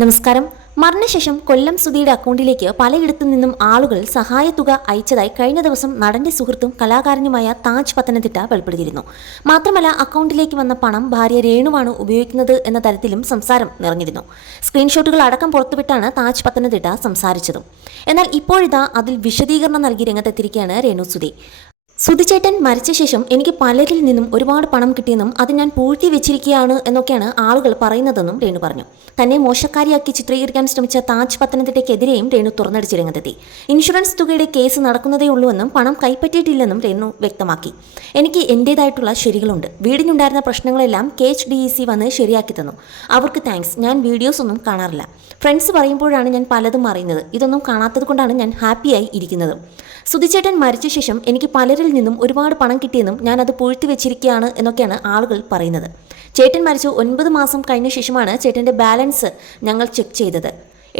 നമസ്കാരം. മരണശേഷം കൊല്ലം സുധിയുടെ അക്കൗണ്ടിലേക്ക് പലയിടത്തു നിന്നും ആളുകൾ സഹായത്തുക അയച്ചതായി കഴിഞ്ഞ ദിവസം നടന്റെ സുഹൃത്തും കലാകാരനുമായ താജ് പത്തനംതിട്ട വെളിപ്പെടുത്തിയിരുന്നു. മാത്രമല്ല, അക്കൗണ്ടിലേക്ക് വന്ന പണം ഭാര്യ രേണുവാണ് ഉപയോഗിക്കുന്നത് എന്ന തരത്തിലും സംസാരം നിറഞ്ഞിരുന്നു. സ്ക്രീൻഷോട്ടുകൾ അടക്കം പുറത്തുവിട്ടാണ് താജ് പത്തനംതിട്ട സംസാരിച്ചതും. എന്നാൽ ഇപ്പോഴിതാ അതിൽ വിശദീകരണം നൽകി രംഗത്തെത്തിയിരിക്കുകയാണ് രേണു സുധി. സുധിച്ചേട്ടൻ മരിച്ച ശേഷം എനിക്ക് പലരിൽ നിന്നും ഒരുപാട് പണം കിട്ടിയെന്നും അത് ഞാൻ പൂഴ്ത്തി വെച്ചിരിക്കുകയാണ് എന്നൊക്കെയാണ് ആളുകൾ പറയുന്നതെന്നും രേണു പറഞ്ഞു. തന്നെ മോശക്കാരിയാക്കി ചിത്രീകരിക്കാൻ ശ്രമിച്ച താജ് പത്തനംതിട്ടയ്ക്കെതിരെയും രേണു തുറന്നടിച്ച് രംഗത്തെത്തി. ഇൻഷുറൻസ് തുകയുടെ കേസ് നടക്കുന്നതേയുള്ളൂവെന്നും പണം കൈപ്പറ്റിയിട്ടില്ലെന്നും രേണു വ്യക്തമാക്കി. എനിക്ക് എൻ്റേതായിട്ടുള്ള ശരികളുണ്ട്. വീടിനുണ്ടായിരുന്ന പ്രശ്നങ്ങളെല്ലാം KHDEC വന്ന് ശരിയാക്കി തന്നു. അവർക്ക് താങ്ക്സ്. ഞാൻ വീഡിയോസ് ഒന്നും കാണാറില്ല. ഫ്രണ്ട്സ് പറയുമ്പോഴാണ് ഞാൻ പലതും അറിയുന്നത്. ഇതൊന്നും കാണാത്തത് കൊണ്ടാണ് ഞാൻ ഹാപ്പിയായി ഇരിക്കുന്നത്. സുധിച്ചേട്ടൻ മരിച്ച ശേഷം എനിക്ക് പലരിൽ നിന്നും ഒരുപാട് പണം കിട്ടിയെന്നും ഞാൻ അത് പൂഴ്ത്തി വെച്ചിരിക്കുകയാണ് എന്നൊക്കെയാണ് ആളുകൾ പറയുന്നത്. ചേട്ടൻ മരിച്ചു 9 മാസം കഴിഞ്ഞ ശേഷമാണ് ചേട്ടൻ്റെ ബാലൻസ് ഞങ്ങൾ ചെക്ക് ചെയ്തത്.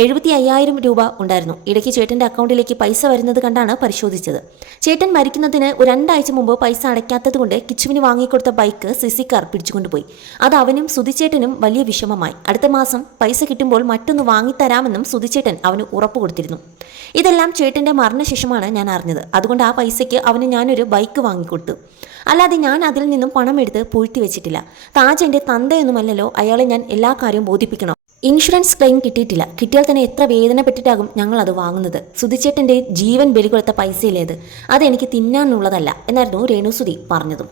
75,000 രൂപ ഉണ്ടായിരുന്നു. ഇടയ്ക്ക് ചേട്ടൻ്റെ അക്കൗണ്ടിലേക്ക് പൈസ വരുന്നത് കണ്ടാണ് പരിശോധിച്ചത്. ചേട്ടൻ മരിക്കുന്നതിന് 2 ആഴ്ച മുമ്പ് പൈസ അടയ്ക്കാത്തത് കൊണ്ട് കിച്ചുവിന് വാങ്ങിക്കൊടുത്ത ബൈക്ക് സിസിക്കാർ പിടിച്ചുകൊണ്ടുപോയി. അത് അവനും സുധിച്ചേട്ടനും വലിയ വിഷമമായി. അടുത്ത മാസം പൈസ കിട്ടുമ്പോൾ മറ്റൊന്ന് വാങ്ങിത്തരാമെന്നും സുധിച്ചേട്ടൻ അവന് ഉറപ്പ് കൊടുത്തിരുന്നു. ഇതെല്ലാം ചേട്ടൻ്റെ മരണശേഷമാണ് ഞാൻ അറിഞ്ഞത്. അതുകൊണ്ട് ആ പൈസയ്ക്ക് അവന് ഞാനൊരു ബൈക്ക് വാങ്ങിക്കൊടുത്തു. അല്ലാതെ ഞാൻ അതിൽ നിന്നും പണം എടുത്ത് പൂഴ്ത്തി വെച്ചിട്ടില്ല. താജ് എൻ്റെ തന്തയൊന്നുമല്ലല്ലോ. അയാളെ ഞാൻ എല്ലാ കാര്യവും ബോധിപ്പിക്കണം. ഇൻഷുറൻസ് ക്ലെയിം കിട്ടിയിട്ടില്ല. കിട്ടിയാൽ തന്നെ എത്ര വേദനപ്പെട്ടിട്ടാകും ഞങ്ങൾ അത് വാങ്ങുന്നത്. സുധിച്ചേട്ടൻ്റെ ജീവൻ ബലികൊടുത്ത പൈസയിലേത്. അതെനിക്ക് തിന്നാനുള്ളതല്ല എന്നായിരുന്നു രേണു സുധി പറഞ്ഞതും.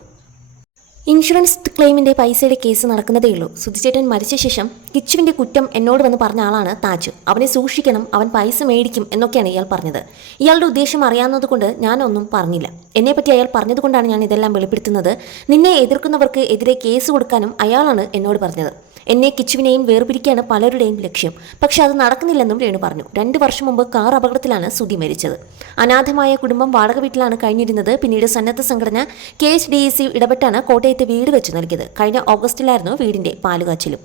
ഇൻഷുറൻസ് ക്ലെയിമിൻ്റെ പൈസയുടെ കേസ് നടക്കുന്നതേയുള്ളൂ. സുധിച്ചേട്ടൻ മരിച്ച ശേഷം കിച്ചുവിൻ്റെ കുറ്റം എന്നോട് വന്ന് പറഞ്ഞ ആളാണ് താജ്. അവനെ സൂക്ഷിക്കണം, അവൻ പൈസ മേടിക്കും എന്നൊക്കെയാണ് ഇയാൾ പറഞ്ഞത്. ഇയാളുടെ ഉദ്ദേശം അറിയാവുന്നതുകൊണ്ട് ഞാനൊന്നും പറഞ്ഞില്ല. എന്നെപ്പറ്റി അയാൾ പറഞ്ഞതുകൊണ്ടാണ് ഞാൻ ഇതെല്ലാം വെളിപ്പെടുത്തുന്നത്. നിന്നെ എതിർക്കുന്നവർക്ക് എതിരെ കേസ് കൊടുക്കാനും അയാളാണ് എന്നോട് പറഞ്ഞത്. എന്നെ കിച്ചുവിനെയും വേർപിരിക്കുകയാണ് പലരുടെയും ലക്ഷ്യം. പക്ഷെ അത് നടക്കുന്നില്ലെന്നും രേണു പറഞ്ഞു. 2 വർഷം മുമ്പ് കാർ അപകടത്തിലാണ് സുധി മരിച്ചത്. അനാഥമായ കുടുംബം വാടക വീട്ടിലാണ് കഴിഞ്ഞിരുന്നത്. പിന്നീട് സന്നദ്ധ സംഘടന KHDEC ഇടപെട്ടാണ് കോട്ടയത്തെ വീട് വെച്ച് നൽകിയത്. കഴിഞ്ഞ ഓഗസ്റ്റിലായിരുന്നു വീടിന്റെ പാലുകാച്ചിലും.